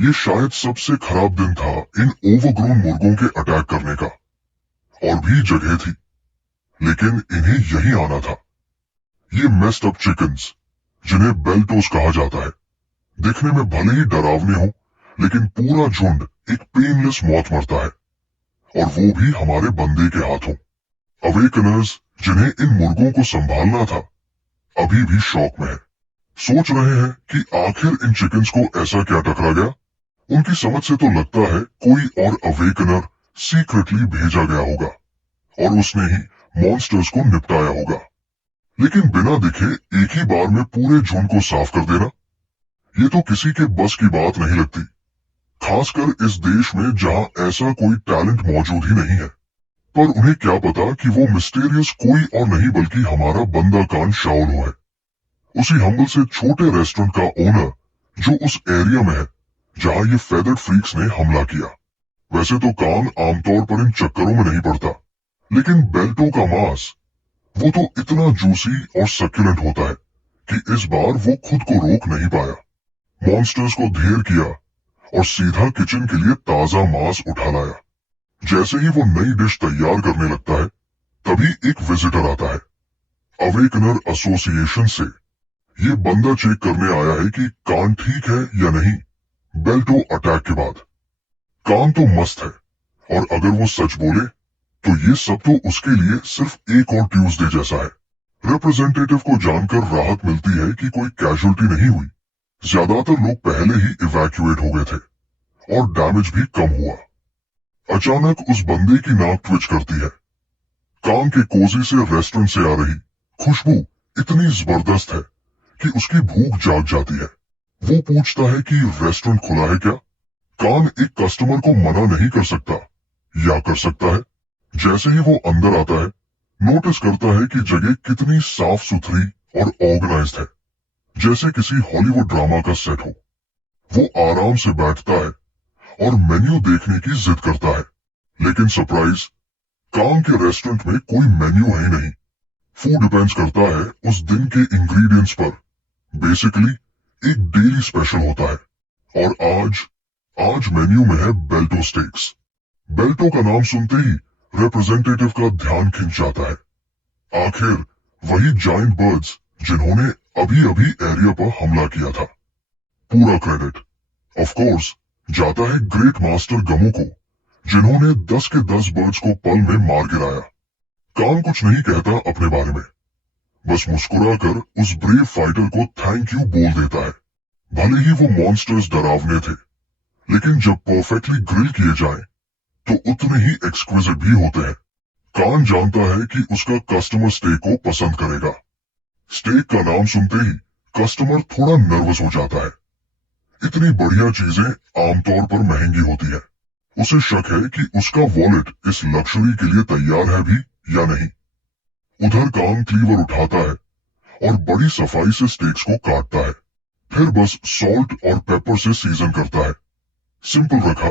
ये शायद सबसे खराब दिन था इन ओवरग्रोन मुर्गों के अटैक करने का। और भी जगह थी, लेकिन इन्हें यहीं आना था। ये मेस्ड अप चिकन्स, जिन्हें बेल्टोस कहा जाता है, दिखने में भले ही डरावने हो, लेकिन पूरा झुंड एक पेनलेस मौत मरता है, और वो भी हमारे बंदे के हाथों। अवेकनर्स, जिन्हें इन मुर्गों को संभालना था, अभी भी शौक में है। सोच रहे हैं कि आखिर इन चिकन्स को ऐसा क्या टकरा गया। उनकी समझ से तो लगता है कोई और अवेकनर सीक्रेटली भेजा गया होगा और उसने ही मॉन्स्टर्स को निपटाया होगा। लेकिन बिना दिखे एक ही बार में पूरे झुंड को साफ कर देना, ये तो किसी के बस की बात नहीं लगती, खासकर इस देश में जहां ऐसा कोई टैलेंट मौजूद ही नहीं है। पर उन्हें क्या पता कि वो मिस्टीरियस कोई और नहीं बल्कि हमारा बंदा कान शाओलू है, उसी हम्बल से छोटे रेस्टोरेंट का ओनर जो उस एरिया में है जहां ये फेदर्ड फ्रीक्स ने हमला किया। वैसे तो कान आमतौर पर इन चक्करों में नहीं पड़ता, लेकिन बेल्टो का मांस, वो तो इतना जूसी और सक्यूलेंट होता है कि इस बार वो खुद को रोक नहीं पाया। मॉन्स्टर्स को ढेर किया और सीधा किचन के लिए ताजा मांस उठा लाया। जैसे ही वो नई डिश तैयार करने लगता है, तभी एक विजिटर आता है। अवेकनर एसोसिएशन से ये बंदा चेक करने आया है कि कान ठीक है या नहीं। बेल्टो अटैक के बाद कान तो मस्त है, और अगर वो सच बोले तो ये सब तो उसके लिए सिर्फ एक और ट्यूसडे जैसा है। रिप्रेजेंटेटिव को जानकर राहत मिलती है कि कोई कैजुअल्टी नहीं हुई। ज्यादातर लोग पहले ही इवैक्यूएट हो गए थे और डैमेज भी कम हुआ। अचानक उस बंदे की नाक ट्विच करती है। कान के कोजी से रेस्टोरेंट से आ रही खुशबू इतनी जबरदस्त है कि उसकी भूख जाग जाती है। वो पूछता है कि रेस्टोरेंट खुला है क्या। कान एक कस्टमर को मना नहीं कर सकता, या कर सकता है। जैसे ही वो अंदर आता है, नोटिस करता है कि जगह कितनी साफ सुथरी और ऑर्गेनाइज्ड है, जैसे किसी हॉलीवुड ड्रामा का सेट हो। वो आराम से बैठता है और मेन्यू देखने की जिद करता है, लेकिन सरप्राइज, कान के रेस्टोरेंट में कोई मेन्यू है ही नहीं। फूड डिपेंड्स करता है उस दिन के इंग्रेडिएंट्स पर। बेसिकली एक डेली स्पेशल होता है, और आज मेन्यू में है बेल्टो स्टेक्स। बेल्टो का नाम सुनते ही रिप्रेजेंटेटिव का ध्यान खिंच जाता है। आखिर वही जायंट बर्ड्स जिन्होंने अभी अभी एरिया पर हमला किया था। पूरा क्रेडिट ऑफ कोर्स जाता है ग्रेट मास्टर गमू को, जिन्होंने 10 के 10 बर्ड्स को पल में मार गिराया। कान कुछ नहीं कहता अपने बारे में, बस मुस्कुराकर उस ब्रेव फाइटर को थैंक यू बोल देता है। भले ही वो मॉन्स्टर्स डरावने थे, लेकिन जब परफेक्टली ग्रिल किए जाएं, तो उतने ही एक्सक्विजिट भी होते हैं। कान जानता है कि उसका कस्टमर स्टेक को पसंद करेगा। स्टेक का नाम सुनते ही कस्टमर थोड़ा नर्वस हो जाता है। इतनी बढ़िया चीजें आमतौर पर महंगी होती है। उसे शक है कि उसका वॉलेट इस लग्जरी के लिए तैयार है भी या नहीं। उधर कान क्लीवर उठाता है और बड़ी सफाई से स्टेक्स को काटता है, फिर बस सॉल्ट और पेपर से सीजन करता है। सिंपल रखा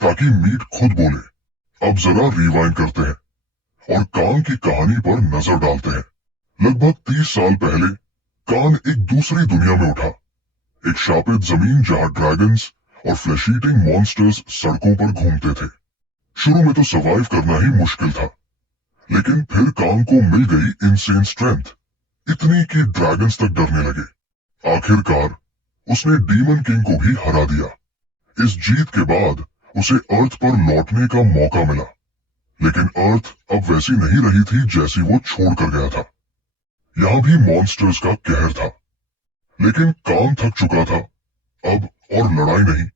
ताकि मीट खुद बोले। अब जरा रिवाइंड करते हैं और कान की कहानी पर नजर डालते हैं। लगभग 30 साल पहले कान एक दूसरी दुनिया में उठा, एक शापित जमीन जहां ड्रैगन्स और फ्लैश ईटिंग मॉन्स्टर्स सड़कों पर घूमते थे। शुरू में तो सर्वाइव करना ही मुश्किल था, लेकिन फिर कान को मिल गई इनसेन स्ट्रेंथ, इतनी कि ड्रैगन्स तक डरने लगे। आखिरकार उसने डीमन किंग को भी हरा दिया। इस जीत के बाद उसे अर्थ पर लौटने का मौका मिला, लेकिन अर्थ अब वैसी नहीं रही थी जैसी वो छोड़कर गया था। यहां भी मॉन्स्टर्स का कहर था, लेकिन काम थक चुका था। अब और लड़ाई नहीं,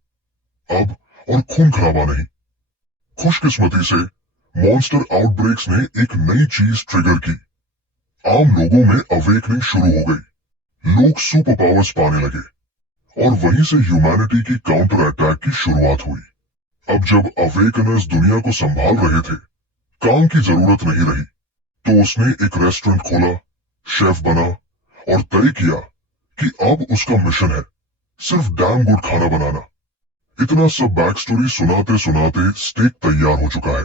अब और खून खराबा नहीं। खुशकिस्मती से मॉन्स्टर आउटब्रेक्स ने एक नई चीज ट्रिगर की। आम लोगों में अवेकनिंग शुरू हो गई। लोग सुपर पावर्स पाने लगे, और वहीं से ह्यूमैनिटी की काउंटर अटैक की शुरुआत हुई। अब जब अवेकनर्स दुनिया को संभाल रहे थे, काम की जरूरत नहीं रही, तो उसने एक रेस्टोरेंट खोला, शेफ बना और तय किया कि अब उसका मिशन है सिर्फ डैम गुड खाना बनाना। इतना सब बैक स्टोरी सुनाते सुनाते स्टेक तैयार हो चुका है।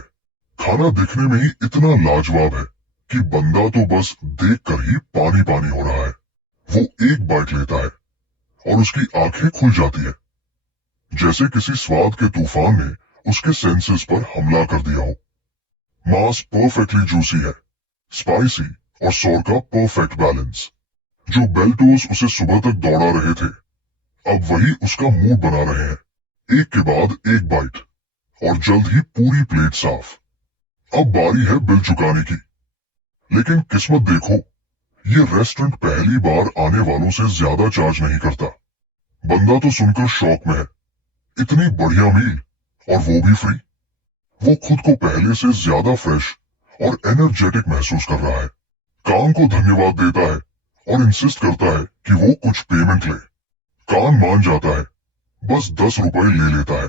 खाना दिखने में ही इतना लाजवाब है कि बंदा तो बस देखकर ही पानी पानी हो रहा है। वो एक बाइट लेता है और उसकी आंखें खुल जाती है। जैसे किसी स्वाद के तूफान ने उसके सेंसेस पर हमला कर दिया हो। मांस परफेक्टली जूसी है, स्पाइसी और सौर का परफेक्ट बैलेंस। जो बेल्टोस उसे सुबह तक दौड़ा रहे थे, अब वही उसका मूड बना रहे हैं। एक के बाद एक बाइट और जल्द ही पूरी प्लेट साफ। अब बारी है बिल चुकाने की। लेकिन किस्मत देखो, ये रेस्टोरेंट पहली बार आने वालों से ज्यादा चार्ज नहीं करता। बंदा तो सुनकर शौक में है, इतनी बढ़िया मील और वो भी फ्री। वो खुद को पहले से ज्यादा फ्रेश और एनर्जेटिक महसूस कर रहा है। काम को धन्यवाद देता है और इंसिस्ट करता है कि वो कुछ पेमेंट ले। कान मान जाता है, बस 10 रुपए ले लेता है।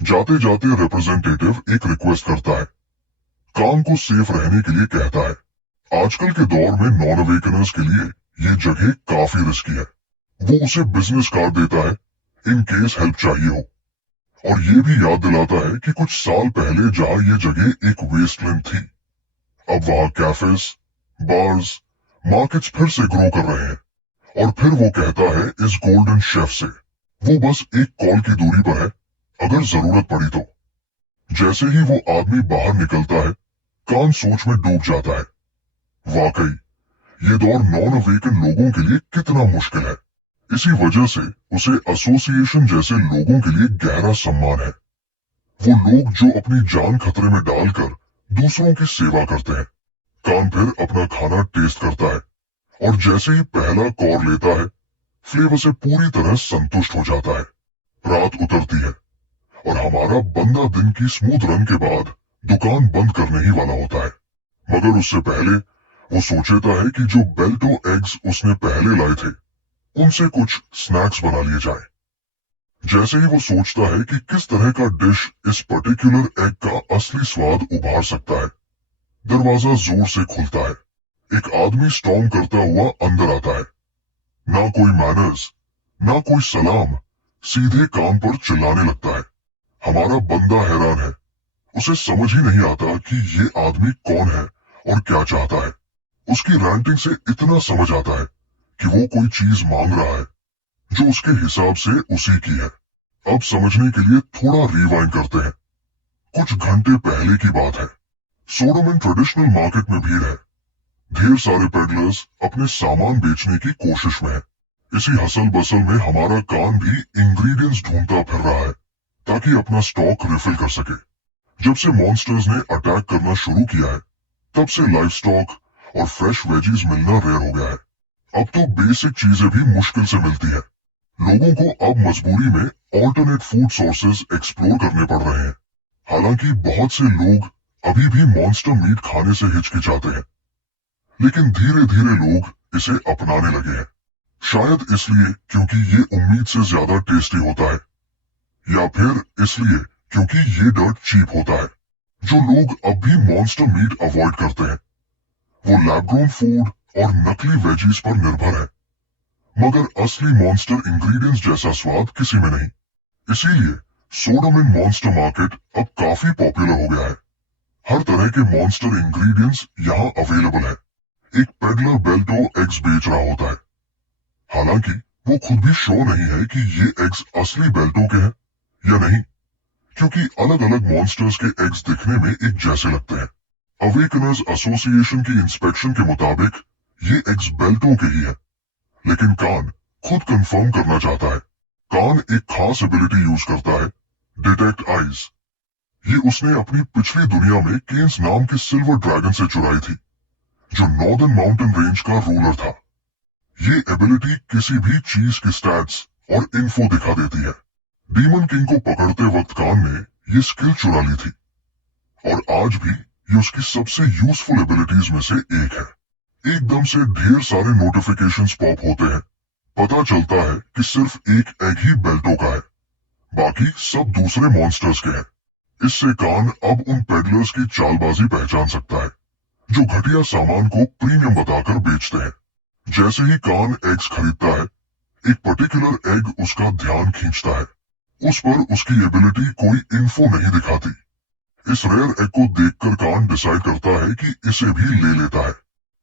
जाते जाते रिप्रेजेंटेटिव एक रिक्वेस्ट करता है, काम को सेफ रहने के लिए कहता है। आजकल के दौर में नॉन अवेकनर्स के लिए ये जगह काफी रिस्की है। वो उसे बिजनेस कार्ड देता है इन केस हेल्प चाहिए हो, और ये भी याद दिलाता है कि कुछ साल पहले जहां ये जगह एक वेस्टलैंड थी, अब वहां कैफेज, बार्स, मार्केट्स फिर से ग्रो कर रहे हैं। और फिर वो कहता है इस गोल्डन शेफ से, वो बस एक कॉल की दूरी पर है अगर जरूरत पड़ी तो। जैसे ही वो आदमी बाहर निकलता है, कान सोच में डूब जाता है। वाकई ये दौर नॉन अवेकन लोगों के लिए कितना मुश्किल है। इसी वजह से उसे एसोसिएशन जैसे लोगों के लिए गहरा सम्मान है। वो लोग जो अपनी जान खतरे में डालकर दूसरों की सेवा करते हैं। कान फिर अपना खाना टेस्ट करता है और जैसे ही पहला कौर लेता है, फ्लेवर से पूरी तरह संतुष्ट हो जाता है। रात उतरती है और हमारा बंदा दिन की स्मूथ रन के बाद दुकान बंद करने ही वाला होता है। मगर उससे पहले वो सोचता है कि जो बेल्टो एग्स उसने पहले लाए थे, उनसे कुछ स्नैक्स बना लिए जाए। जैसे ही वो सोचता है कि किस तरह का डिश इस पर्टिकुलर एग का असली स्वाद उभार सकता है, दरवाजा जोर से खुलता है। एक आदमी स्टॉर्म करता हुआ अंदर आता है। ना कोई मैनर्स, ना कोई सलाम, सीधे काम पर चिल्लाने लगता है। हमारा बंदा हैरान है, उसे समझ ही नहीं आता कि ये आदमी कौन है और क्या चाहता है। उसकी रैंटिंग से इतना समझ आता है कि वो कोई चीज मांग रहा है जो उसके हिसाब से उसी की है। अब समझने के लिए थोड़ा रिवाइंड करते हैं। कुछ घंटे पहले की बात है। सोडोमन ट्रेडिशनल मार्केट में भीड़ है। ढेर सारे पेडलर्स अपने सामान बेचने की कोशिश में है। इसी हसल बसल में हमारा कान भी इंग्रेडिएंट्स ढूंढता फिर रहा है ताकि अपना स्टॉक रिफिल कर सके। जब से मॉन्स्टर्स ने अटैक करना शुरू किया है, तब से लाइफ स्टॉक और फ्रेश वेजीज मिलना रेयर हो गया है। अब तो बेसिक चीजें भी मुश्किल से मिलती है। लोगों को अब मजबूरी में ऑल्टरनेट फूड सोर्सेज एक्सप्लोर करने पड़ रहे हैं। हालांकि बहुत से लोग अभी भी मॉन्स्टर मीट खाने से हिचकिचाते हैं, लेकिन धीरे धीरे लोग इसे अपनाने लगे हैं। शायद इसलिए क्योंकि ये उम्मीद से ज्यादा टेस्टी होता है, या फिर इसलिए क्योंकि ये डर्ट चीप होता है। जो लोग अब भी मॉन्स्टर मीट अवॉइड करते हैं, वो लैब ग्रोन फूड और नकली वेजीज पर निर्भर है, मगर असली मॉन्स्टर इंग्रेडिएंट्स जैसा स्वाद किसी में नहीं। इसीलिए सोडोमन मॉन्स्टर मार्केट अब काफी पॉपुलर हो गया है। हर तरह के मॉन्स्टर इंग्रेडिएंट्स यहाँ अवेलेबल है। एक पेडलर बेल्टो एग्स बेच रहा होता है, हालांकि वो खुद भी श्योर नहीं है कि ये एग्स असली बेल्टो के हैं या नहीं, क्योंकि अलग अलग मॉन्स्टर्स के एग्स दिखने में एक जैसे लगते हैं। अवेकनर्स एसोसिएशन की इंस्पेक्शन के मुताबिक ये एग्स बेल्टो के ही है, लेकिन कान खुद कंफर्म करना चाहता है। कान एक खास एबिलिटी यूज करता है, डिटेक्ट आईज। ये उसने अपनी पिछली दुनिया में केन्स नाम के सिल्वर ड्रैगन से चुराई थी, जो नॉर्दर्न माउंटेन रेंज का रूलर था। ये एबिलिटी किसी भी चीज की स्टैट्स और इन्फो दिखा देती है। डीमन किंग को पकड़ते वक्त कान ने ये स्किल चुरा ली थी, और आज भी ये उसकी सबसे यूजफुल एबिलिटीज में से एक है। एकदम से ढेर सारे नोटिफिकेशंस पॉप होते हैं। पता चलता है कि सिर्फ एक एग ही बेल्टो का है, बाकी सब दूसरे मॉन्स्टर्स के हैं। इससे कान अब उन पेडलर्स की चालबाजी पहचान सकता है, जो घटिया सामान को प्रीमियम बताकर बेचते हैं। जैसे ही कान एग्स खरीदता है, एक पर्टिकुलर एग उसका ध्यान खींचता है। उस पर उसकी एबिलिटी कोई इन्फो नहीं दिखाती। इस रेयर एग को देखकर कान डिसाइड करता है कि इसे भी ले लेता है।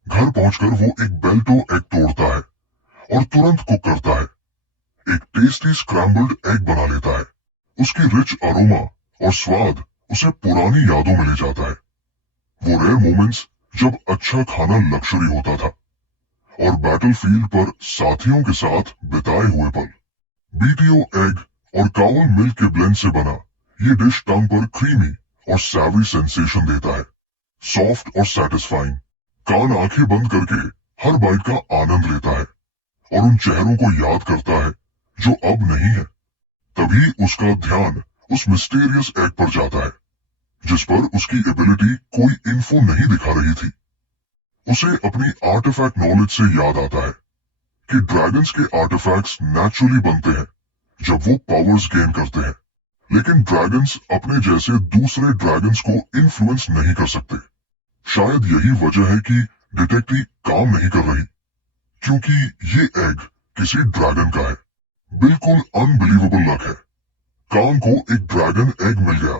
घर पहुंचकर वो एक बेल्टो एग तोड़ता है और तुरंत कुक करता है। एक टेस्टी स्क्रैम्बल्ड एग बना लेता है। उसकी रिच अरोमा और स्वाद उसे पुरानी यादों में ले जाता है। वो रेयर मोमेंट्स जब अच्छा खाना लग्जरी होता था और बैटलफील्ड पर साथियों के साथ बिताए हुए पल। बीटीओ एग और काउल मिल्क के ब्लेंड से बना ये डिश टंग पर क्रीमी और सैवरी सेंसेशन देता है। सॉफ्ट और सैटिस्फाइंग। कान आंखें बंद करके हर बाइट का आनंद लेता है और उन चेहरों को याद करता है जो अब नहीं है। तभी उसका ध्यान उस मिस्टीरियस एग पर जाता है जिस पर उसकी एबिलिटी कोई इन्फो नहीं दिखा रही थी। उसे अपनी आर्टिफैक्ट नॉलेज से याद आता है कि ड्रैगन्स के आर्टिफैक्ट्स नेचुरली बनते हैं जब वो पावर्स गेन करते हैं, लेकिन ड्रैगन्स अपने जैसे दूसरे ड्रैगन्स को इन्फ्लुएंस नहीं कर सकते। शायद यही वजह है कि डिटेक्टिव काम नहीं कर रही, क्योंकि ये एग किसी ड्रैगन का है। बिल्कुल अनबिलीवेबल लक है। कान को एक ड्रैगन एग मिल गया।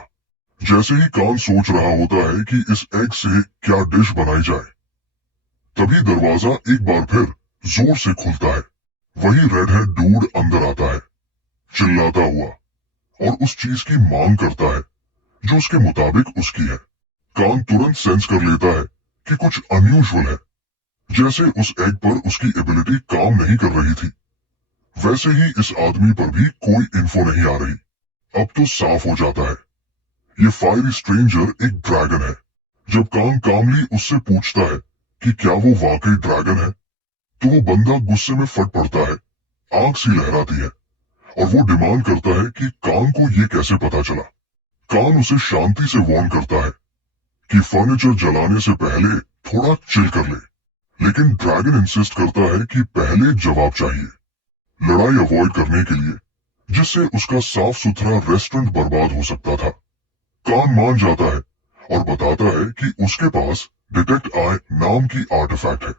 जैसे ही कान सोच रहा होता है कि इस एग से क्या डिश बनाई जाए, तभी दरवाजा एक बार फिर जोर से खुलता है। वही रेड हेड डूड अंदर आता है, चिल्लाता हुआ, और उस चीज की मांग करता है जो उसके मुताबिक उसकी है। कान तुरंत सेंस कर लेता है कि कुछ अनयूजुअल है। जैसे उस एग पर उसकी एबिलिटी काम नहीं कर रही थी, वैसे ही इस आदमी पर भी कोई इन्फो नहीं आ रही। अब तो साफ हो जाता है ये फायरी स्ट्रेंजर एक ड्रैगन है। जब कान कामली उससे पूछता है कि क्या वो वाकई ड्रैगन है, तो वो बंदा गुस्से में फट पड़ता है, आंख सी लहराती है, और वो डिमांड करता है कि कान को ये कैसे पता चला। कान उसे शांति से वार्न करता है कि फर्नीचर जलाने से पहले थोड़ा चिल कर ले, लेकिन ड्रैगन इंसिस्ट करता है कि पहले जवाब चाहिए, लड़ाई अवॉइड करने के लिए, जिससे उसका साफ सुथरा रेस्टोरेंट बर्बाद हो सकता था। कान मान जाता है और बताता है कि उसके पास डिटेक्ट आई नाम की आर्टिफैक्ट है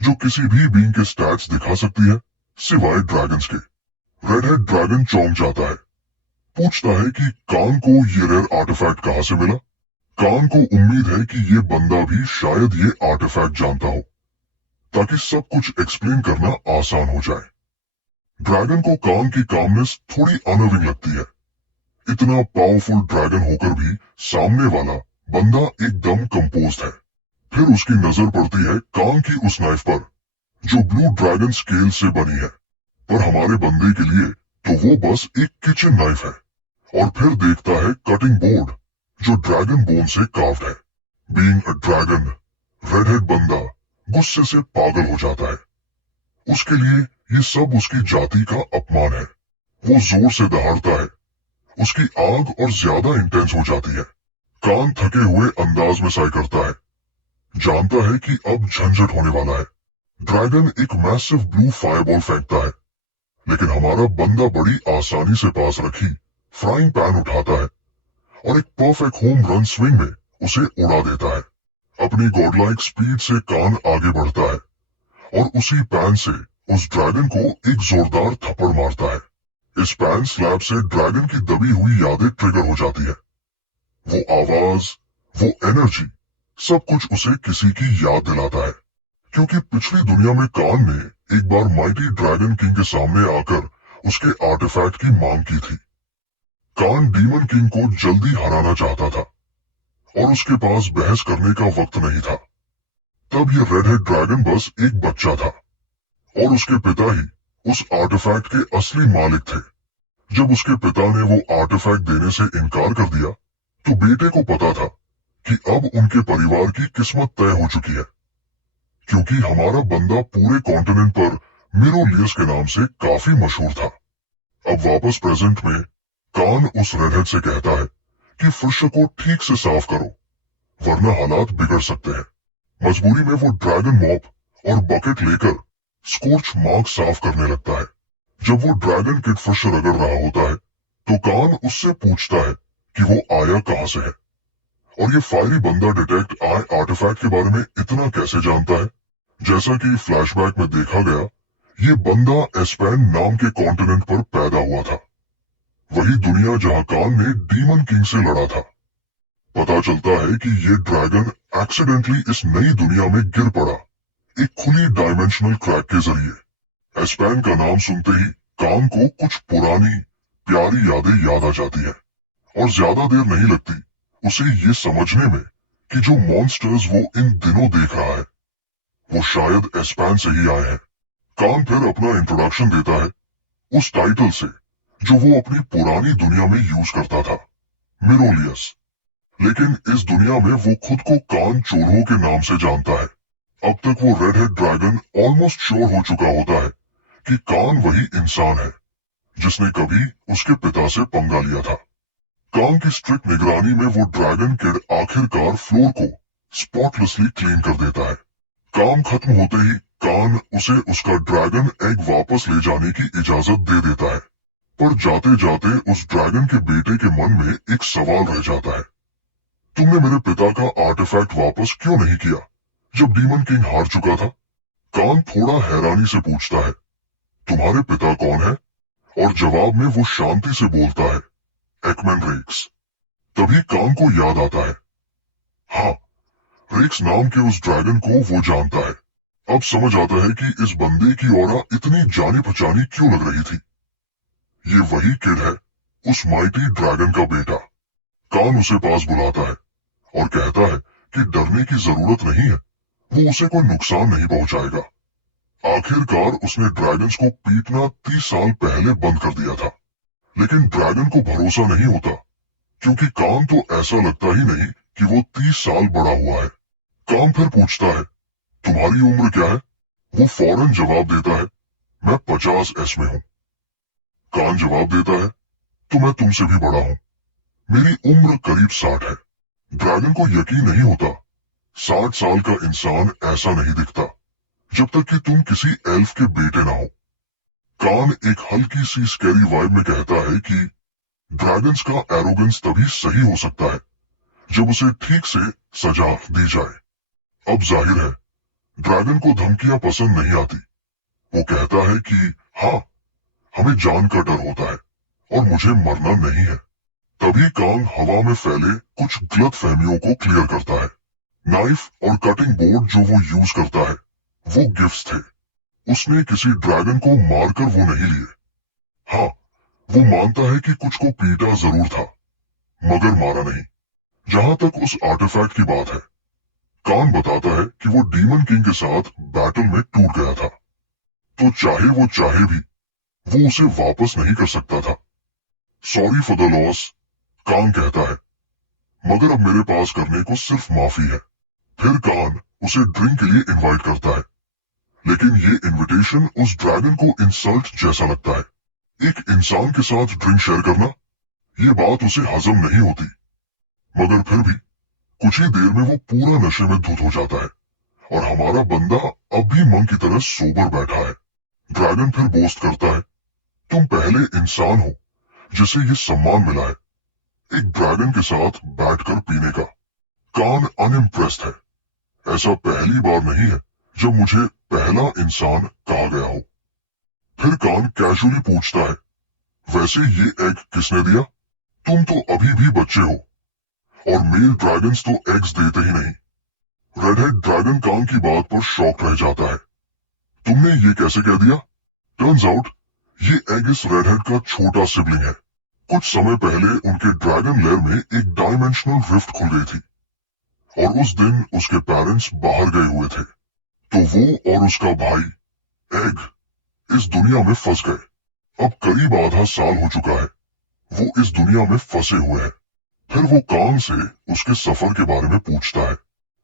जो किसी भी बीइंग के स्टैट्स दिखा सकती है सिवाय ड्रैगन्स के। रेड हेड ड्रैगन चौंक जाता है, पूछता है कि कान को ये रेयर आर्टिफैक्ट कहां से मिला। कान को उम्मीद है कि ये बंदा भी शायद ये आर्टिफैक्ट जानता हो, ताकि सब कुछ एक्सप्लेन करना आसान हो जाए। ड्रैगन को कान की कामनेस थोड़ी अनर्विंग लगती है। इतना पावरफुल ड्रैगन होकर भी सामने वाला बंदा एकदम कंपोज्ड है। फिर उसकी नजर पड़ती है कान की उस नाइफ पर जो ब्लू ड्रैगन स्केल से बनी है, पर हमारे बंदे के लिए तो वो बस एक किचन नाइफ है। और फिर देखता है कटिंग बोर्ड जो ड्रैगन बोन से कार्व्ड है। Being a dragon, red head बंदा गुस्से से पागल हो जाता है। उसके लिए ये सब उसकी जाति का अपमान है। वो जोर से दहाड़ता है, उसकी आग और ज्यादा इंटेंस हो जाती है। कान थके हुए अंदाज में साय करता है, जानता है कि अब झंझट होने वाला है। ड्रैगन एक मैसिव ब्लू फायरबॉल फेंकता है, लेकिन हमारा बंदा बड़ी आसानी से पास रखी फ्राइंग पैन उठाता है और एक परफेक्ट होम रन स्विंग में उसे उड़ा देता है। अपनी गॉडलाइक स्पीड से कान आगे बढ़ता है और उसी पैन से उस ड्रैगन को एक जोरदार थप्पड़ मारता है। इस पैन स्लैब से ड्रैगन की दबी हुई यादें ट्रिगर हो जाती है। वो आवाज, वो एनर्जी, सब कुछ उसे किसी की याद दिलाता है, क्योंकि पिछली दुनिया में कान ने एक बार माइटी ड्रैगन किंग के सामने आकर उसके आर्टिफैक्ट की मांग की थी। कान डीमन किंग को जल्दी हराना चाहता था और उसके पास बहस करने का वक्त नहीं था। तब ये रेड हेड ड्रैगन बस एक बच्चा था और उसके पिता ही उस आर्टिफैक्ट के असली मालिक थे। जब उसके पिता ने वो आर्टिफैक्ट देने से इनकार कर दिया, तो बेटे को पता था कि अब उनके परिवार की किस्मत तय हो चुकी है, क्योंकि हमारा बंदा पूरे कॉन्टिनेंट पर मिरोलियस के नाम से काफी मशहूर था। अब वापस प्रेजेंट में कान उस रेडहेड से कहता है कि फर्श को ठीक से साफ करो, वरना हालात बिगड़ सकते हैं। मजबूरी में वो ड्रैगन मॉप और बकेट लेकर स्कॉच मार्क साफ करने लगता है। जब वो ड्रैगन किड फर्श रगड़ रहा होता है, तो कान उससे पूछता है कि वो आया कहां से है और ये फायरी बंदा डिटेक्ट आई आर्टिफैक्ट के बारे में इतना कैसे जानता है। जैसा कि फ्लैशबैक में देखा गया, ये बंदा एस्पैन नाम के कॉन्टिनेंट पर पैदा हुआ था, वही दुनिया जहां कान ने डीमन किंग से लड़ा था। पता चलता है कि ये ड्रैगन एक्सीडेंटली इस नई दुनिया में गिर पड़ा, एक खुली डायमेंशनल क्रैक के जरिए। एस्पैन का नाम सुनते ही कान को कुछ पुरानी प्यारी यादें याद आ जाती है और ज्यादा देर नहीं लगती उसे ये समझने में कि जो मॉन्स्टर्स वो इन दिनों देख रहा है वो शायद एस्पैन से ही आए हैं। कान फिर अपना इंट्रोडक्शन देता है उस टाइटल से जो वो अपनी पुरानी दुनिया में यूज करता था, मिरोलियस। लेकिन इस दुनिया में वो खुद को कान चोरहो के नाम से जानता है। अब तक वो red head dragon almost sure हो चुका होता है कि कान वही इंसान है जिसने कभी उसके पिता से पंगा लिया था। कान की स्ट्रिक्ट निगरानी में वो ड्रैगन किड आखिरकार फ्लोर को स्पॉटलेसली क्लीन कर देता है। काम खत्म होते ही कान उसे उसका ड्रैगन एग वापस ले जाने की इजाजत दे देता है, पर जाते जाते उस ड्रैगन के बेटे के मन में एक सवाल रह जाता है, तुमने मेरे पिता का आर्टिफैक्ट वापस क्यों नहीं किया जब डीमन किंग हार चुका था? कान थोड़ा हैरानी से पूछता है, तुम्हारे पिता कौन है? और जवाब में वो शांति से बोलता है, एकमैन रेक्स। तभी कान को याद आता है, हाँ, रेक्स नाम के उस ड्रैगन को वो जानता है। अब समझ आता है कि इस बंदे की ऑरा इतनी जानी पहचानी क्यों लग रही थी। ये वही किड है, उस माइटी ड्रैगन का बेटा। कान उसे पास बुलाता है और कहता है कि डरने की जरूरत नहीं है, वो उसे कोई नुकसान नहीं पहुंचाएगा। आखिरकार उसने ड्रैगन्स को पीटना 30 साल पहले बंद कर दिया था। लेकिन ड्रैगन को भरोसा नहीं होता क्योंकि कान तो ऐसा लगता ही नहीं कि वो 30 साल बड़ा हुआ है। कान फिर पूछता है, तुम्हारी उम्र क्या है? वो फौरन जवाब देता है, मैं 50 एस में हूं। कान जवाब देता है, तो मैं तुमसे भी बड़ा हूं, मेरी उम्र करीब 60 है। ड्रैगन को यकीन नहीं होता, 60 साल का इंसान ऐसा नहीं दिखता जब तक कि तुम किसी एल्फ के बेटे ना हो। कान एक हल्की सी स्कैरी वाइब में कहता है कि ड्रैगन्स का एरोगेंस तभी सही हो सकता है जब उसे ठीक से सजा दी जाए। अब जाहिर है ड्रैगन को धमकियां पसंद नहीं आती। वो कहता है कि हाँ, हमें जान का डर होता है और मुझे मरना नहीं है। तभी कांग हवा में फैले कुछ गलत फहमियों को क्लियर करता है। नाइफ और कटिंग बोर्ड जो वो यूज करता है वो गिफ्ट्स थे। उसने किसी ड्रैगन को मारकर वो नहीं लिए। हाँ, वो मानता है कि कुछ को पीटा जरूर था मगर मारा नहीं। जहां तक उस आर्टिफैक्ट की बात है, कान बताता है कि वो डीमन किंग के साथ बैटल में टूट गया था, तो चाहे वो चाहे भी वो उसे वापस नहीं कर सकता था। सॉरी फॉर द लॉस, कान कहता है, मगर अब मेरे पास करने को सिर्फ माफी है। फिर कान उसे ड्रिंक के लिए इनवाइट करता है, लेकिन ये इनविटेशन उस ड्रैगन को इंसल्ट जैसा लगता है। एक इंसान के साथ ड्रिंक शेयर करना, ये बात उसे हजम नहीं होती। मगर फिर भी कुछ ही देर में वो पूरा नशे में धुत हो जाता है और हमारा बंदा अब भी मंक की तरह सोबर बैठा है। ड्रैगन फिर बोस्ट करता है, तुम पहले इंसान हो जिसे ये सम्मान मिला है, एक ड्रैगन के साथ बैठकर पीने का। कान अनइम्प्रेस्ड है। ऐसा पहली बार नहीं है जब मुझे पहला इंसान कहा गया हो। फिर कान कैजुअली पूछता है, वैसे ये एग किसने दिया? तुम तो अभी भी बच्चे हो और मेल ड्रैगन्स तो एग्स देते ही नहीं। रेडहेड ड्रैगन कान की बात पर शॉक रह जाता है, तुमने ये कैसे कह दिया? टर्न्स आउट ये एग इस रेडहेड का छोटा सिबलिंग है। कुछ समय पहले उनके ड्रैगन लेयर में एक डायमेंशनल रिफ्ट खुल गई थी और उस दिन उसके पेरेंट्स बाहर गए हुए थे, तो वो और उसका भाई एग इस दुनिया में फंस गए। अब करीब आधा साल हो चुका है वो इस दुनिया में फंसे हुए हैं। फिर वो कान से उसके सफर के बारे में पूछता है।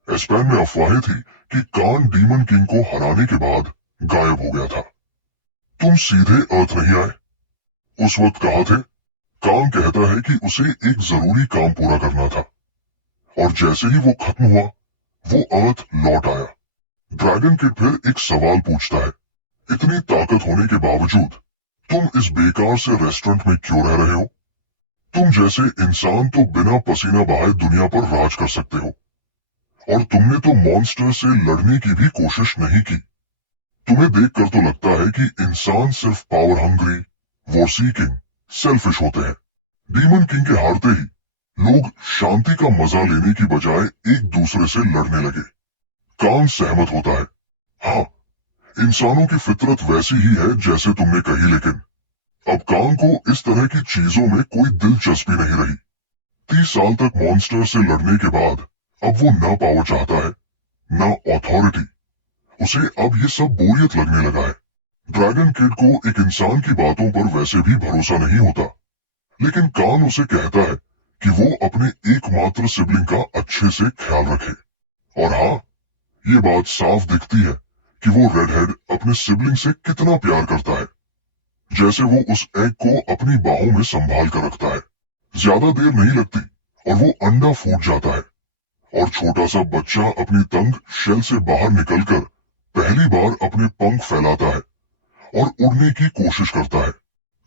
एस्पैन में अफवाहें थी कि कान डीमन किंग को हराने के बाद गायब हो गया था। तुम सीधे अर्थ नहीं आए, उस वक्त कहाँ थे? कान कहता है कि उसे एक जरूरी काम पूरा करना था और जैसे ही वो खत्म हुआ वो अर्थ लौट आया। ड्रैगन किड फिर एक सवाल पूछता है, इतनी ताकत होने के बावजूद तुम इस बेकार से रेस्टोरेंट में क्यों रह रहे हो? तुम जैसे इंसान तो बिना पसीना बहाए दुनिया पर राज कर सकते हो और तुमने तो मॉन्स्टर से लड़ने की भी कोशिश नहीं की। तुम्हें देखकर तो लगता है कि इंसान सिर्फ power hungry, war seeking, selfish होते हैं। डीमन किंग के हारते ही लोग शांति का मजा लेने की बजाय एक दूसरे से लड़ने लगे। कान सहमत होता है, हाँ, इंसानों की फितरत वैसी ही है जैसे तुमने कही, लेकिन अब कांग को इस तरह की चीजों में कोई दिलचस्पी नहीं रही। 30 साल तक मॉन्स्टर से लड़ने के बाद अब वो न पावर चाहता है न अथॉरिटी। उसे अब ये सब बोरियत लगने लगा है। ड्रैगन किड को एक इंसान की बातों पर वैसे भी भरोसा नहीं होता, लेकिन कान उसे कहता है कि वो अपने एकमात्र सिबलिंग का अच्छे से ख्याल रखे। और हाँ, ये बात साफ दिखती है कि वो रेडहेड अपने सिबलिंग से कितना प्यार करता है, जैसे वो उस एग को अपनी बाहों में संभाल कर रखता है। ज्यादा देर नहीं लगती और वो अंडा फूट जाता है और छोटा सा बच्चा अपनी तंग शेल से बाहर निकलकर पहली बार अपने पंख फैलाता है और उड़ने की कोशिश करता है।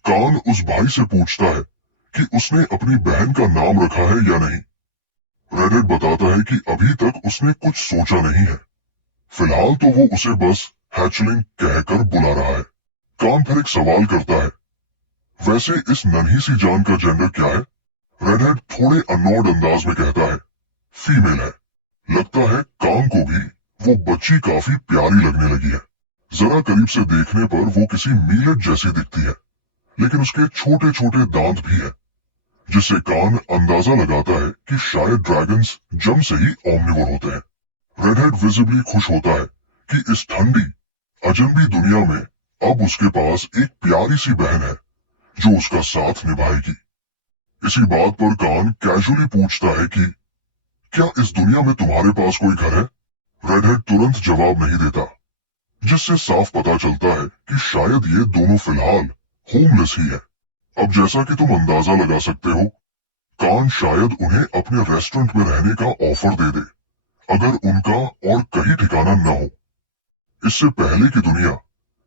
कान उस भाई से पूछता है कि उसने अपनी बहन का नाम रखा है या नहीं। रेडेड बताता है कि अभी तक उसने कुछ सोचा नहीं है। फिलहाल तो वो उसे बस हैचलिंग कहकर बुला रहा है। कान फिर एक सवाल करता है, वैसे इस नन्ही सी जान का जेंडर क्या है? रेडहेड थोड़े अनॉड अंदाज में कहता है, फीमेल है। लगता है कान को भी वो बच्ची काफी प्यारी लगने लगी है। जरा करीब से देखने पर वो किसी मीलेट जैसी दिखती है, लेकिन उसके छोटे छोटे दांत भी है, जिससे कान अंदाजा लगाता है कि शायद ड्रैगन्स जन्म से ही ओमनिवोर होते हैं। रेडहेड विजिबली खुश होता है कि इस ठंडी अजनबी दुनिया में अब उसके पास एक प्यारी सी बहन है जो उसका साथ निभाएगी। इसी बात पर कान कैजुअली पूछता है कि क्या इस दुनिया में तुम्हारे पास कोई घर है? रेडहेड तुरंत जवाब नहीं देता, जिससे साफ पता चलता है कि शायद ये दोनों फिलहाल होमलेस ही है। अब जैसा कि तुम अंदाजा लगा सकते हो, कान शायद उन्हें अपने रेस्टोरेंट में रहने का ऑफर दे दे, अगर उनका और कहीं ठिकाना न हो। इससे पहले की दुनिया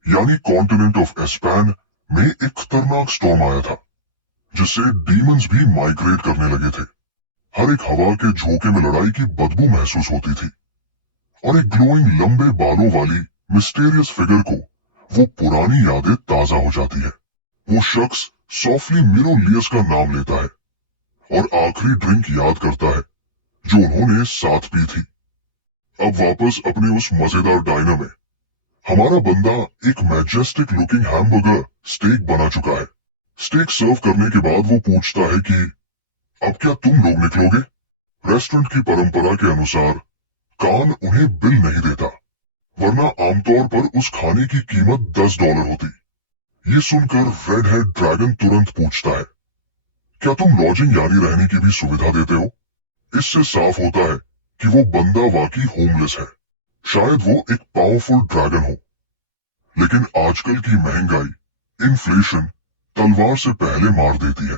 यानी कॉन्टिनेंट ऑफ एस्पैन में एक खतरनाक स्टॉर्म आया था, जिससे डीमंस भी माइग्रेट करने लगे थे। हर एक हवा के झोंके में लड़ाई की बदबू महसूस होती थी और एक ग्लोइंग लंबे बालों वाली मिस्टीरियस फिगर को वो पुरानी यादें ताजा हो जाती है। वो शख्स सॉफ्टली मिरोलियस का नाम लेता है और आखिरी ड्रिंक याद करता है जो उन्होंने साथ पी थी। अब वापस अपने उस मजेदार डाइनर में हमारा बंदा एक मैजेस्टिक लुकिंग हैमबर्गर स्टेक बना चुका है। स्टेक सर्व करने के बाद वो पूछता है कि अब क्या तुम लोग निकलोगे? रेस्टोरेंट की परंपरा के अनुसार कान उन्हें बिल नहीं देता, वरना आमतौर पर उस खाने की कीमत $10 होती। ये सुनकर रेडहेड ड्रैगन तुरंत पूछता है, क्या तुम लॉजिंग यानी रहने की भी सुविधा देते हो? इससे साफ होता है कि वो बंदा वाकई होमलेस है। शायद वो एक पावरफुल ड्रैगन हो, लेकिन आजकल की महंगाई, इन्फ्लेशन तलवार से पहले मार देती है।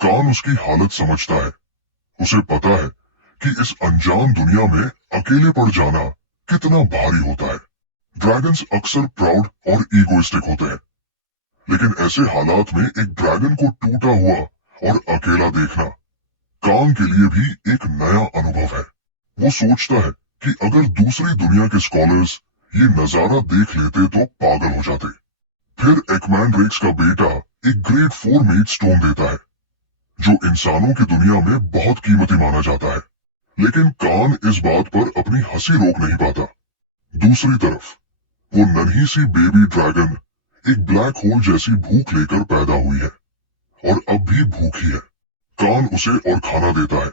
कान उसकी हालत समझता है। उसे पता है कि इस अनजान दुनिया में अकेले पड़ जाना कितना भारी होता है। ड्रैगन्स अक्सर प्राउड और ईगोइस्टिक होते हैं, लेकिन ऐसे हालात में एक ड्रैगन को टूटा हुआ और अकेला देखना कान के लिए भी एक नया अनुभव है। वो सोचता है कि अगर दूसरी दुनिया के स्कॉलर्स ये नजारा देख लेते तो पागल हो जाते। फिर एकमैन रेक्स का बेटा एक ग्रेड 4 मीट स्टोन देता है, जो इंसानों की दुनिया में बहुत कीमती माना जाता है। लेकिन कान इस बात पर अपनी हंसी रोक नहीं पाता। दूसरी तरफ वो नन्ही सी बेबी ड्रैगन एक ब्लैक होल जैसी भूख लेकर पैदा हुई है और अब भी भूखी है। कान उसे और खाना देता है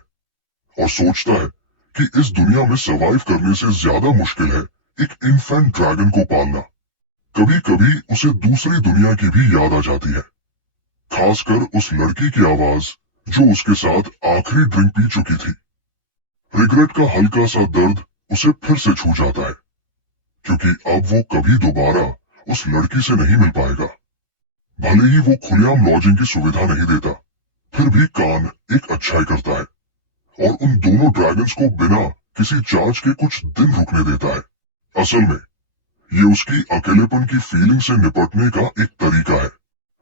और सोचता है कि इस दुनिया में सर्वाइव करने से ज्यादा मुश्किल है एक इन्फेंट ड्रैगन को पालना। कभी कभी उसे दूसरी दुनिया की भी याद आ जाती है, खासकर उस लड़की की आवाज जो उसके साथ आखिरी ड्रिंक पी चुकी थी। रिग्रेट का हल्का सा दर्द उसे फिर से छू जाता है, क्योंकि अब वो कभी दोबारा उस लड़की से नहीं मिल पाएगा। भले ही वो खुलेआम लॉजिंग की सुविधा नहीं देता, फिर भी कान एक अच्छाई करता है और उन दोनों ड्रैगन्स को बिना किसी चार्ज के कुछ दिन रुकने देता है। असल में ये उसकी अकेलेपन की फीलिंग से निपटने का एक तरीका है।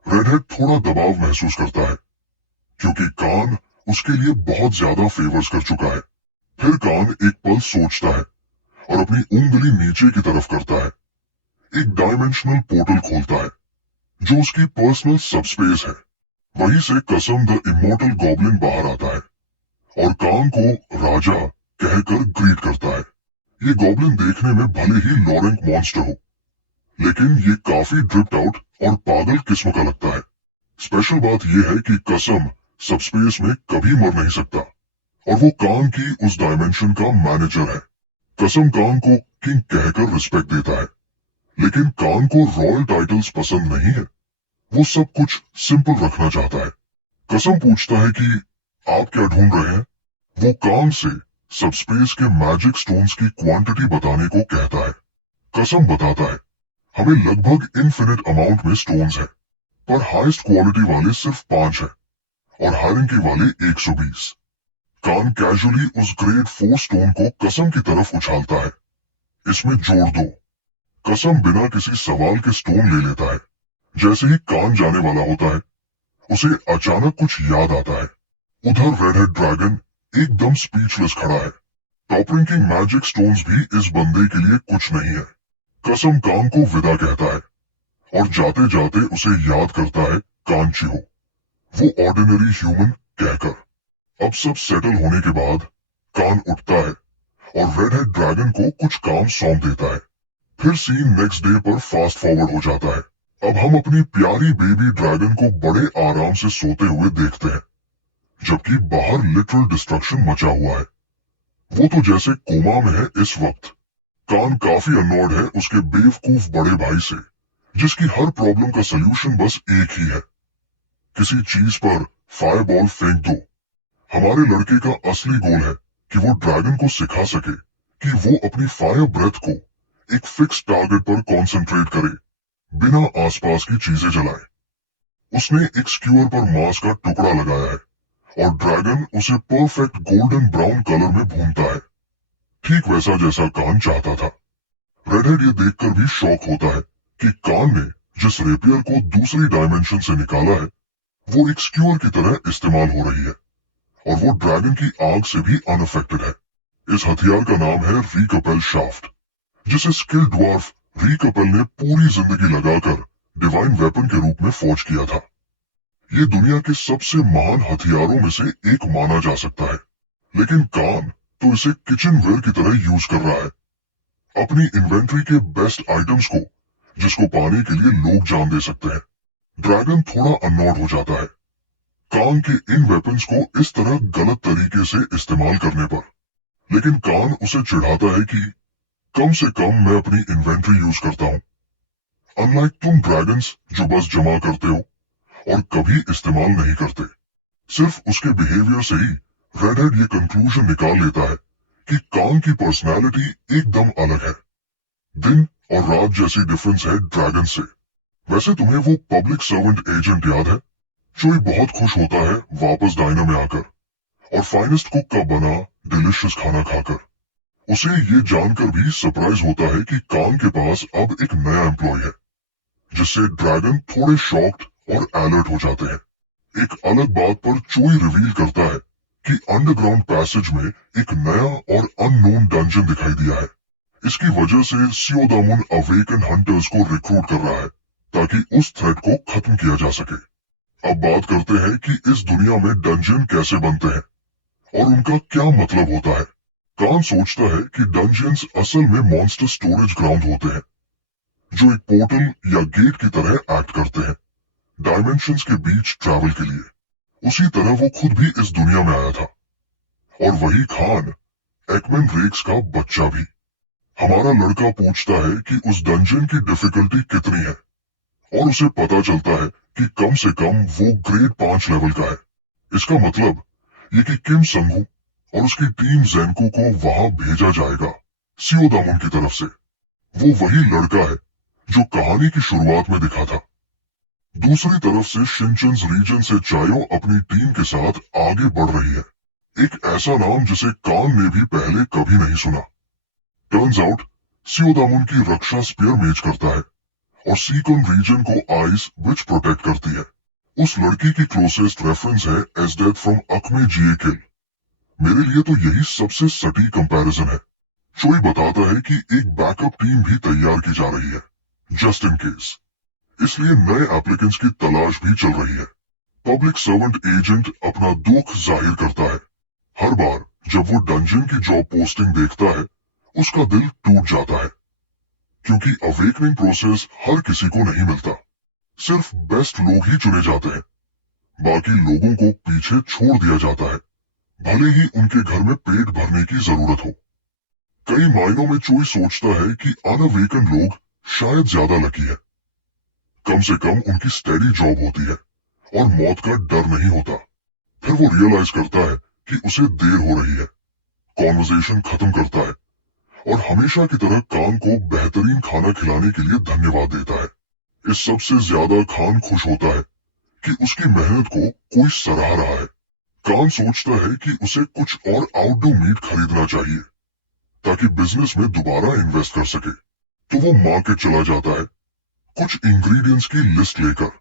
रेडहेड थोड़ा दबाव महसूस करता है, क्योंकि कान उसके लिए बहुत ज्यादा फेवर्स कर चुका है। फिर कान एक पल सोचता है और अपनी उंगली नीचे की तरफ करता है। एक डायमेंशनल पोर्टल खोलता है, जो उसकी पर्सनल सबस्पेस है। वहीं से कसम द इमॉर्टल गॉब्लिन बाहर आता है और कान को राजा कहकर ग्रीट करता है। ये गॉब्लिन देखने में भले ही लॉरेंट मॉन्स्टर हो, लेकिन ये काफी ड्रिप्ड आउट और पागल किस्म का लगता है। स्पेशल बात यह है कि कसम सबस्पेस में कभी मर नहीं सकता और वो कान की उस डायमेंशन का मैनेजर है। कसम कान को किंग कहकर रिस्पेक्ट देता है, लेकिन कान को रॉयल टाइटल्स पसंद नहीं है। वो सब कुछ सिंपल रखना चाहता है। कसम पूछता है कि आप क्या ढूंढ रहे हैं। वो कान से सबस्पेस के मैजिक स्टोन्स की क्वांटिटी बताने को कहता है। कसम बताता है, हमें लगभग इनफिनिट अमाउंट में स्टोन्स है, पर हाईएस्ट क्वालिटी वाले सिर्फ 5 है और हाई रैंकिंग वाले 120। कान कैजुअली उस ग्रेड 4 स्टोन को कसम की तरफ उछालता है। इसमें जोड़ दो। कसम बिना किसी सवाल के स्टोन ले लेता है। जैसे ही कान जाने वाला होता है, उसे अचानक कुछ याद आता है। उधर रेड हेड ड्रैगन एकदम स्पीचलेस खड़ा है। टॉप रैंकिंग मैजिक स्टोन्स भी इस बंदे के लिए कुछ नहीं है। कसम कान को विदा कहता है और जाते जाते उसे याद करता है कांचीहो, वो ऑर्डिनरी ह्यूमन कहकर। अब सब सेटल होने के बाद कान उठता है और रेड हेड ड्रैगन को कुछ काम सौंप देता है। फिर सीन नेक्स्ट डे पर फास्ट फॉरवर्ड हो जाता है। अब हम अपनी प्यारी बेबी ड्रैगन को बड़े आराम से सोते हुए देखते हैं, जबकि बाहर लिटरल डिस्ट्रक्शन मचा हुआ है। वो तो जैसे कोमा में है इस वक्त। कान काफी अनॉयड है उसके बेवकूफ बड़े भाई से, जिसकी हर प्रॉब्लम का सलूशन बस एक ही है, किसी चीज पर फायरबॉल फेंक दो। हमारे लड़के का असली गोल है कि वो ड्रैगन को सिखा सके कि वो अपनी फायर ब्रेथ को एक फिक्स टारगेट पर कंसंट्रेट करे, बिना आसपास की चीजें जलाए। उसने एक स्क्यूअर पर मांस का टुकड़ा लगाया है और ड्रैगन उसे परफेक्ट गोल्डन ब्राउन कलर में भूनता है, ठीक वैसा जैसा कान चाहता था। रेडहेड ये देखकर भी शॉक होता है कि कान ने जिस रेपियर को दूसरी डायमेंशन से निकाला है, वो एक स्क्यूअर की तरह इस्तेमाल हो रही है और वो ड्रैगन की आग से भी अनअफेक्टेड है। इस हथियार का नाम है रीकपेल शाफ्ट, जिसे स्किल ड्वार्फ रीकपेल ने पूरी जिंदगी लगाकर डिवाइन वेपन के रूप में फौज किया था। ये दुनिया के सबसे महान हथियारों में से एक माना जा सकता है, लेकिन कान तो इसे किचन वेयर की तरह यूज कर रहा है, अपनी इन्वेंट्री के बेस्ट आइटम्स को, जिसको पाने के लिए लोग जान दे सकते हैं। ड्रैगन थोड़ा अनॉड हो जाता है कान के इन वेपन्स को इस तरह गलत तरीके से इस्तेमाल करने पर, लेकिन कान उसे चिढ़ाता है कि कम से कम मैं अपनी इन्वेंट्री यूज करता हूं, अनलाइक तुम ड्रैगन्स जो बस जमा करते हो और कभी इस्तेमाल नहीं करते। सिर्फ उसके बिहेवियर से ही रेडहेड ये कंक्लूजन निकाल लेता है कि कान की पर्सनैलिटी एकदम अलग है। दिन और रात जैसी डिफरेंस है ड्रैगन से। वैसे तुम्हें वो पब्लिक सर्वेंट एजेंट याद है जो ही बहुत खुश होता है वापस डायना में आकर और फाइनेस्ट कुक का बना डिलिशियस खाना खाकर। उसे ये जानकर भी सरप्राइज होता है कि कान के पास अब एक नया एम्प्लॉय है, जिससे ड्रैगन थोड़े शॉक्ड और अलर्ट हो जाते हैं। एक अलग बात पर चोई रिवील करता है कि अंडरग्राउंड पैसेज में एक नया और अननोन डंजन दिखाई दिया है। इसकी वजह से सियोदामुन अवेकन हंटर्स को रिक्रूट कर रहा है ताकि उस थ्रेट को खत्म किया जा सके। अब बात करते हैं कि इस दुनिया में डंजन कैसे बनते हैं और उनका क्या मतलब होता है। कान सोचता है कि डंजन्स असल में मॉन्स्टर स्टोरेज ग्राउंड होते हैं, जो एक पोर्टल या गेट की तरह एक्ट करते हैं डायमेंशंस के बीच ट्रैवल के लिए। उसी तरह वो खुद भी इस दुनिया में आया था, और वही खान एक्मेन रेक्स का बच्चा भी। हमारा लड़का पूछता है कि उस डंजन की डिफिकल्टी कितनी है और उसे पता चलता है कि कम से कम वो ग्रेड 5 लेवल का है। इसका मतलब ये कि किम संगू और उसकी टीम ज़ेनको को वहां भेजा जाएगा सियोदामुन की तरफ से। वो वही लड़का है जो कहानी की शुरुआत में दिखा था। दूसरी तरफ से शिनचेंस रीजन से चायो अपनी टीम के साथ आगे बढ़ रही है, एक ऐसा नाम जिसे कान ने भी पहले कभी नहीं सुना। टर्न्स आउट सियोदामुन की रक्षा स्पेयर मेज करता है और सीकन रीजन को आइस विच प्रोटेक्ट करती है। उस लड़की की क्लोजेस्ट रेफरेंस है एज डेथ फ्रॉम अकमे जीए किल। मेरे लिए तो यही सबसे सटीक कंपैरिजन है। चोई बताता है कि एक बैकअप टीम भी तैयार की जा रही है जस्ट इन केस, इसलिए नए एप्लीकेंट्स की तलाश भी चल रही है। पब्लिक सर्वेंट एजेंट अपना दुख जाहिर करता है। हर बार जब वो डंजन की जॉब पोस्टिंग देखता है, उसका दिल टूट जाता है, क्योंकि अवेकनिंग प्रोसेस हर किसी को नहीं मिलता। सिर्फ बेस्ट लोग ही चुने जाते हैं, बाकी लोगों को पीछे छोड़ दिया जाता है, भले ही उनके घर में पेट भरने की जरूरत हो। कई मायनों में चोई सोचता है कि अनअवेकन लोग शायद ज्यादा लकी है। कम से कम उनकी स्टेडी जॉब होती है और मौत का डर नहीं होता। फिर वो रियलाइज करता है कि उसे देर हो रही है, कॉन्वर्सेशन खत्म करता है और हमेशा की तरह कान को बेहतरीन खाना खिलाने के लिए धन्यवाद देता है। इस सबसे ज्यादा खान खुश होता है कि उसकी मेहनत को कोई सराह रहा है। कान सोचता है कि उसे कुछ और आउटडोर मीट खरीदना चाहिए ताकि बिजनेस में दोबारा इन्वेस्ट कर सके। तो वो मार्केट चला जाता है कुछ इंग्रेडिएंट्स की लिस्ट लेकर।